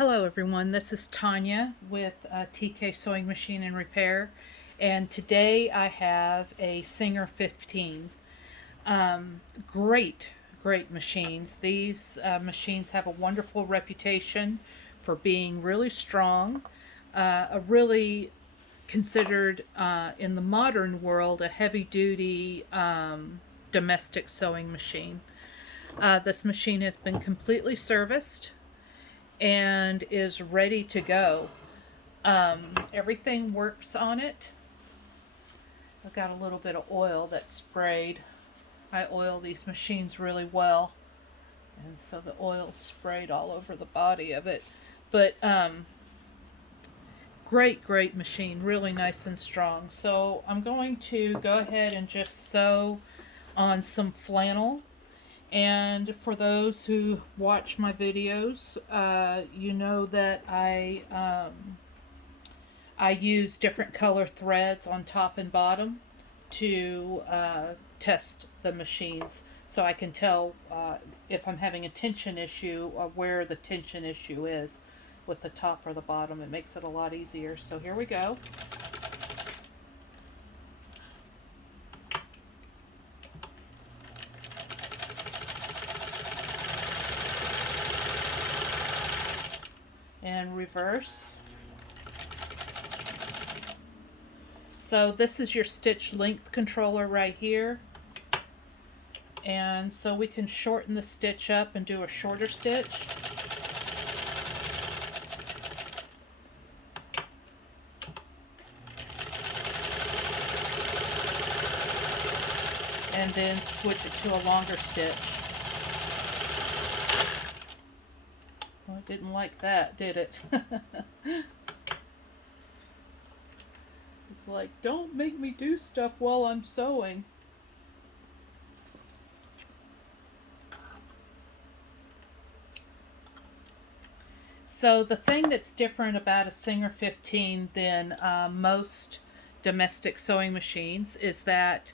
Hello everyone, this is Tanya with TK Sewing Machine and Repair, and today I have a Singer 15. Great, great machines. These machines have a wonderful reputation for being really strong, a really considered in the modern world a heavy duty domestic sewing machine. This machine has been completely serviced and is ready to go. Everything works on it. I've got a little bit of oil that's sprayed. I oil these machines really well, and so the oil sprayed all over the body of it. But great machine, really nice and strong. So I'm going to go ahead and just sew on some flannel. And for those who watch my videos, you know that I use different color threads on top and bottom to test the machines, so I can tell if I'm having a tension issue or where the tension issue is with the top or the bottom. It makes it a lot easier. So here we go. And reverse. So this is your stitch length controller right here, and so we can shorten the stitch up and do a shorter stitch. And then switch it to a longer stitch. Well, it didn't like that, did it? It's like, don't make me do stuff while I'm sewing. So the thing that's different about a Singer 15 than most domestic sewing machines is that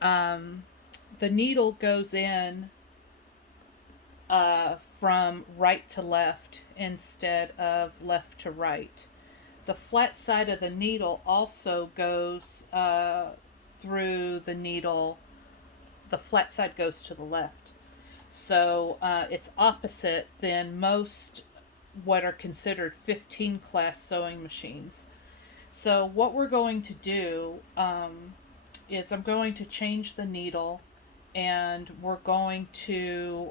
the needle goes in from right to left instead of left to right. The flat side of the needle also goes through the needle. The flat side goes to the left. So it's opposite than most what are considered 15 class sewing machines. So what we're going to do is I'm going to change the needle, and we're going to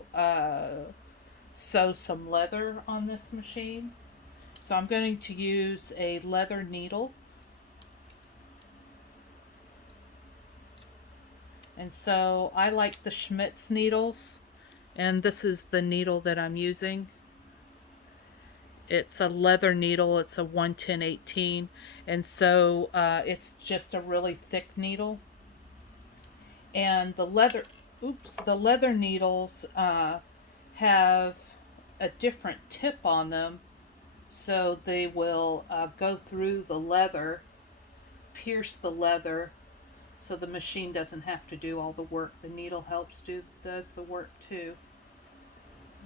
sew some leather on this machine. So I'm going to use a leather needle. And so I like the Schmitz needles, and this is the needle that I'm using. It's a leather needle. It's a 110/18, and so it's just a really thick needle. And the leather needles have a different tip on them, so they will go through the leather, pierce the leather, so the machine doesn't have to do all the work. The needle does the work too.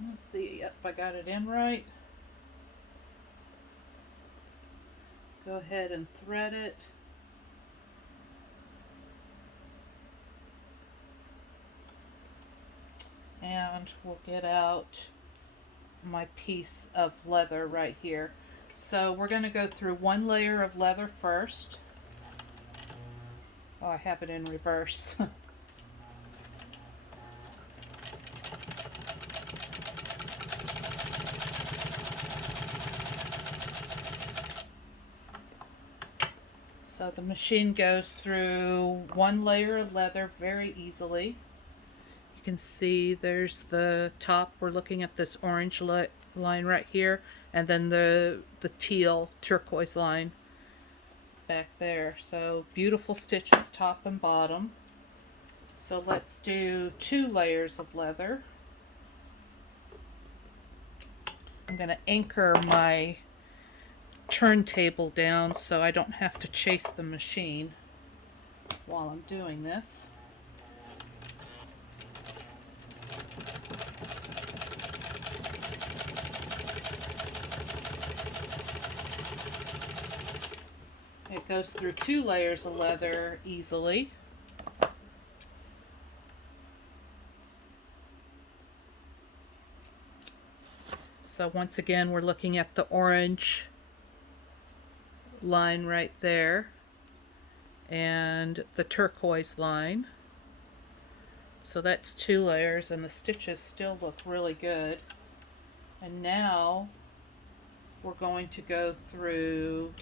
Let's see, yep, I got it in right. Go ahead and thread it. And we'll get out my piece of leather right here. So we're going to go through one layer of leather first. Oh, I have it in reverse. So the machine goes through one layer of leather very easily. You can see there's the top. We're looking at this orange line right here, and then the teal turquoise line back there. So beautiful stitches top and bottom. So let's do 2 layers of leather. I'm going to anchor my turntable down so I don't have to chase the machine while I'm doing this. goes through 2 layers of leather easily. So once again, we're looking at the orange line right there and the turquoise line. So that's 2 layers, and the stitches still look really good. And now we're going to go through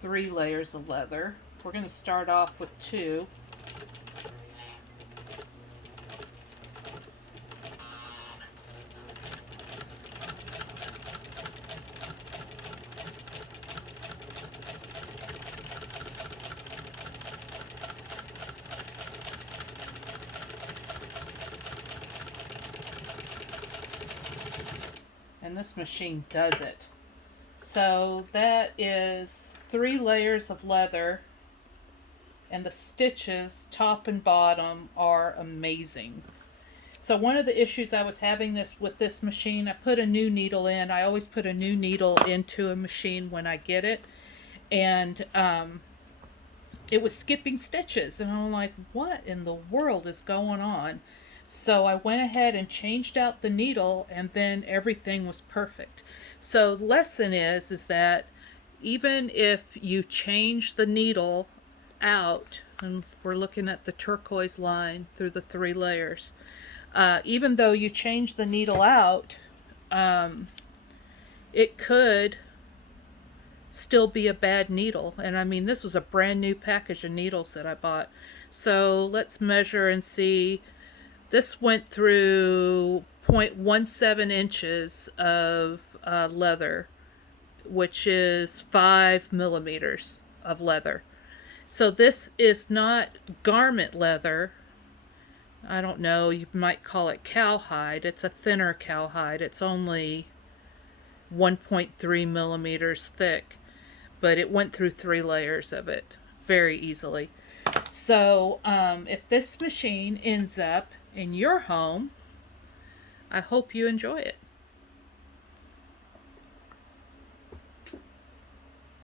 3 layers of leather. We're going to start off with 2. And this machine does it. So that is 3 layers of leather, and the stitches, top and bottom, are amazing. So one of the issues I was having with this machine, I put a new needle in. I always put a new needle into a machine when I get it, and it was skipping stitches, and I'm like, what in the world is going on? So I went ahead and changed out the needle, and then everything was perfect. So the lesson is that even if you change the needle out, and we're looking at the turquoise line through the 3 layers, even though you change the needle out, it could still be a bad needle. And I mean, this was a brand new package of needles that I bought. So let's measure and see. This went through 0.17 inches of leather, which is 5 millimeters of leather. So this is not garment leather. I don't know, you might call it cowhide. It's a thinner cowhide. It's only 1.3 millimeters thick, but it went through 3 layers of it very easily. So if this machine ends up in your home, I hope you enjoy it.